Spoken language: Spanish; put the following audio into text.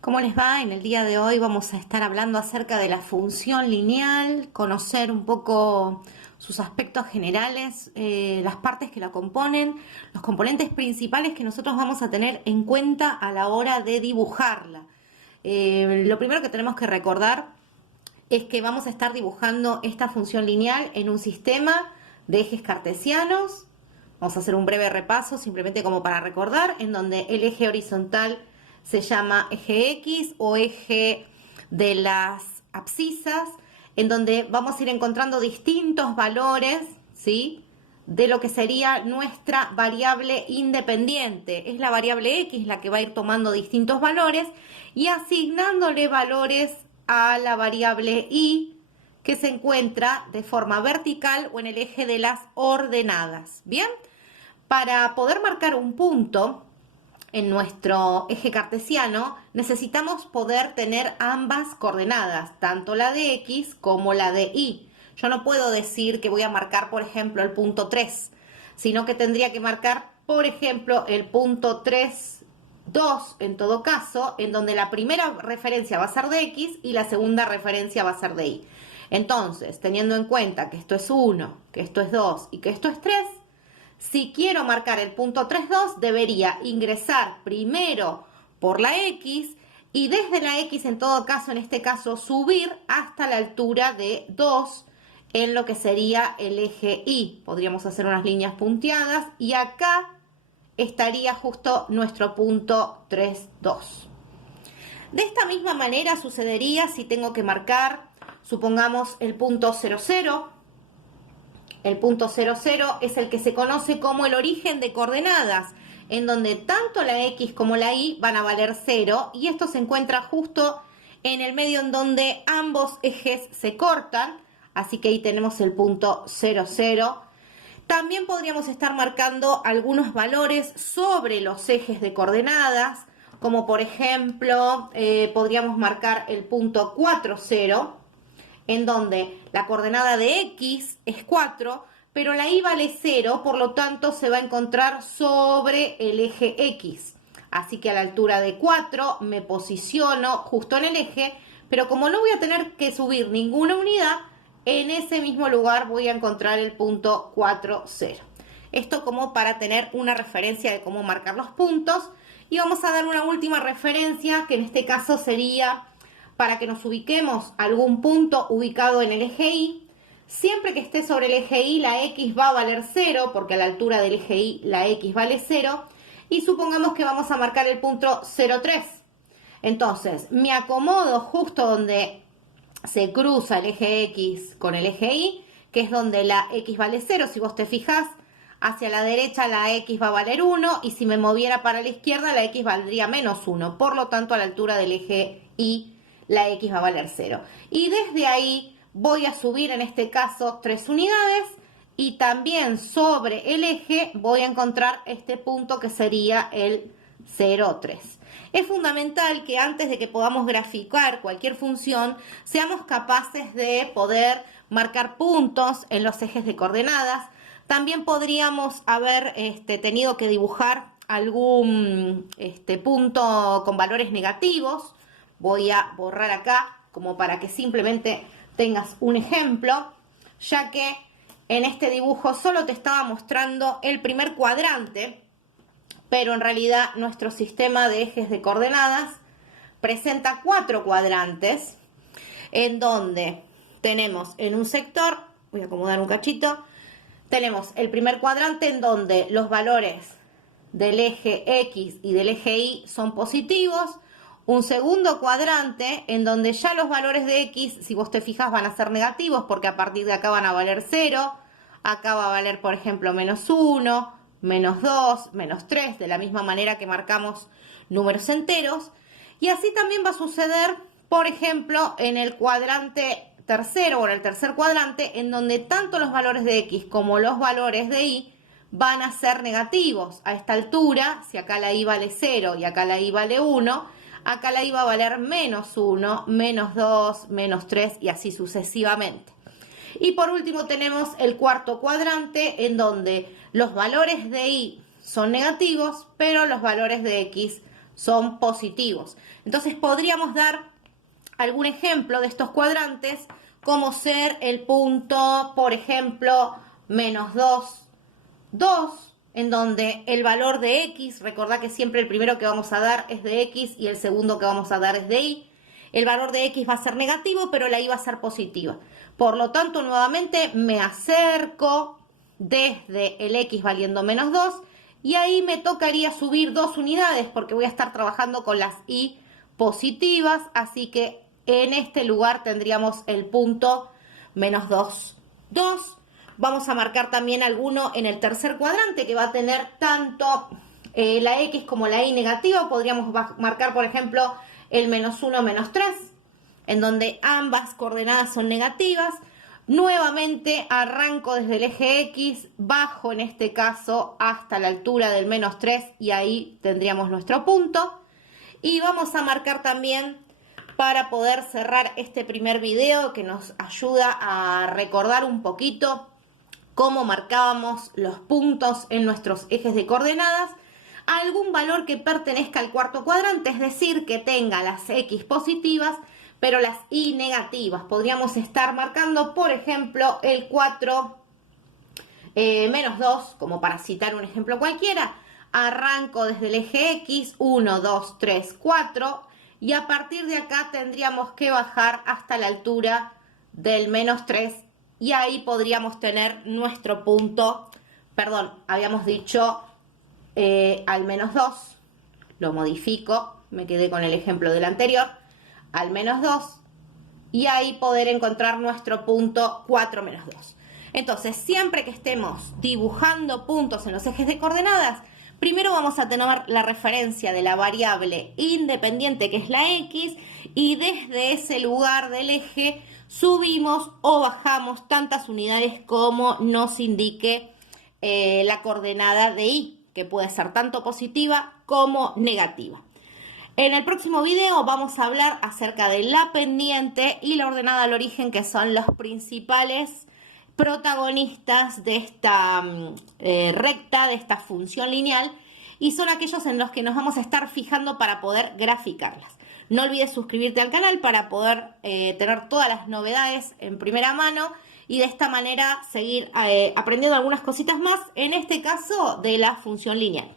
¿Cómo les va? En el día de hoy vamos a estar hablando acerca de la función lineal, conocer un poco sus aspectos generales, las partes que la componen, los componentes principales que nosotros vamos a tener en cuenta a la hora de dibujarla. Lo primero que tenemos que recordar es que vamos a estar dibujando esta función lineal en un sistema de ejes cartesianos. Vamos a hacer un breve repaso simplemente como para recordar, en donde el eje horizontal se llama eje X o eje de las abscisas, en donde vamos a ir encontrando distintos valores, ¿sí?, de lo que sería nuestra variable independiente. Es la variable X la que va a ir tomando distintos valores y asignándole valores a la variable Y, que se encuentra de forma vertical o en el eje de las ordenadas. Bien, para poder marcar un punto en nuestro eje cartesiano necesitamos poder tener ambas coordenadas, tanto la de X como la de Y. Yo no puedo decir que voy a marcar, por ejemplo, el punto 3, sino que tendría que marcar, por ejemplo, el punto 3, 2, en todo caso, en donde la primera referencia va a ser de X y la segunda referencia va a ser de Y. Entonces, teniendo en cuenta que esto es 1, que esto es 2 y que esto es 3, si quiero marcar el punto 3,2, debería ingresar primero por la X y desde la X, en todo caso, en este caso, subir hasta la altura de 2 en lo que sería el eje Y. Podríamos hacer unas líneas punteadas y acá estaría justo nuestro punto 3,2. De esta misma manera sucedería si tengo que marcar, supongamos, el punto 0,0. El punto 0,0 es el que se conoce como el origen de coordenadas, en donde tanto la X como la Y van a valer 0, y esto se encuentra justo en el medio en donde ambos ejes se cortan, así que ahí tenemos el punto 0,0. También podríamos estar marcando algunos valores sobre los ejes de coordenadas, como por ejemplo, podríamos marcar el punto 4,0, en donde la coordenada de X es 4, pero la Y vale 0, por lo tanto se va a encontrar sobre el eje X. Así que a la altura de 4 me posiciono justo en el eje, pero como no voy a tener que subir ninguna unidad, en ese mismo lugar voy a encontrar el punto 4,0. Esto como para tener una referencia de cómo marcar los puntos. Y vamos a dar una última referencia, que en este caso sería para que nos ubiquemos algún punto ubicado en el eje Y. Siempre que esté sobre el eje Y, la X va a valer 0, porque a la altura del eje Y la X vale 0. Y supongamos que vamos a marcar el punto 0,3. Entonces, me acomodo justo donde se cruza el eje X con el eje Y, que es donde la X vale 0. Si vos te fijás, hacia la derecha la X va a valer 1, y si me moviera para la izquierda la X valdría menos 1. Por lo tanto, a la altura del eje Y la X va a valer 0. Y desde ahí voy a subir, en este caso, 3 unidades, y también sobre el eje voy a encontrar este punto que sería el 0,3. Es fundamental que antes de que podamos graficar cualquier función, seamos capaces de poder marcar puntos en los ejes de coordenadas. También podríamos haber tenido que dibujar algún punto con valores negativos. Voy a borrar acá como para que simplemente tengas un ejemplo, ya que en este dibujo solo te estaba mostrando el primer cuadrante, pero en realidad nuestro sistema de ejes de coordenadas presenta 4 cuadrantes, en donde tenemos en un sector, voy a acomodar un cachito, tenemos el primer cuadrante en donde los valores del eje X y del eje Y son positivos. Un segundo cuadrante en donde ya los valores de X, si vos te fijas, van a ser negativos, porque a partir de acá van a valer 0. Acá va a valer, por ejemplo, menos 1, menos 2, menos 3, de la misma manera que marcamos números enteros. Y así también va a suceder, por ejemplo, en el cuadrante tercero o en el tercer cuadrante, en donde tanto los valores de X como los valores de Y van a ser negativos. A esta altura, si acá la Y vale 0 y acá la Y vale 1, acá la Y va a valer menos 1, menos 2, menos 3 y así sucesivamente. Y por último tenemos el cuarto cuadrante, en donde los valores de Y son negativos, pero los valores de X son positivos. Entonces podríamos dar algún ejemplo de estos cuadrantes, como ser el punto, por ejemplo, menos 2, 2, en donde el valor de x, recordá que siempre el primero que vamos a dar es de x y el segundo que vamos a dar es de y. El valor de x va a ser negativo, pero la y va a ser positiva. Por lo tanto, nuevamente me acerco desde el x valiendo menos 2 y ahí me tocaría subir 2 unidades porque voy a estar trabajando con las y positivas, así que en este lugar tendríamos el punto menos 2, 2. Vamos a marcar también alguno en el tercer cuadrante que va a tener tanto la x como la y negativa. Podríamos marcar, por ejemplo, el menos 1, menos 3, en donde ambas coordenadas son negativas. Nuevamente arranco desde el eje X, bajo en este caso hasta la altura del menos 3 y ahí tendríamos nuestro punto. Y vamos a marcar también, para poder cerrar este primer video que nos ayuda a recordar un poquito cómo marcábamos los puntos en nuestros ejes de coordenadas, algún valor que pertenezca al cuarto cuadrante, es decir, que tenga las x positivas, pero las y negativas. Podríamos estar marcando, por ejemplo, el 4 menos 2, como para citar un ejemplo cualquiera. Arranco desde el eje X, 1, 2, 3, 4, y a partir de acá tendríamos que bajar hasta la altura del menos 3, y ahí podríamos tener nuestro punto, perdón, habíamos dicho al menos 2, lo modifico, me quedé con el ejemplo del anterior, al menos 2, y ahí poder encontrar nuestro punto 4 menos 2. Entonces, siempre que estemos dibujando puntos en los ejes de coordenadas, primero vamos a tener la referencia de la variable independiente que es la x, y desde ese lugar del eje subimos o bajamos tantas unidades como nos indique la coordenada de y, que puede ser tanto positiva como negativa. En el próximo video vamos a hablar acerca de la pendiente y la ordenada al origen, que son los principales protagonistas de esta recta, de esta función lineal, y son aquellos en los que nos vamos a estar fijando para poder graficarlas. No olvides suscribirte al canal para poder tener todas las novedades en primera mano y de esta manera seguir aprendiendo algunas cositas más, en este caso de la función lineal.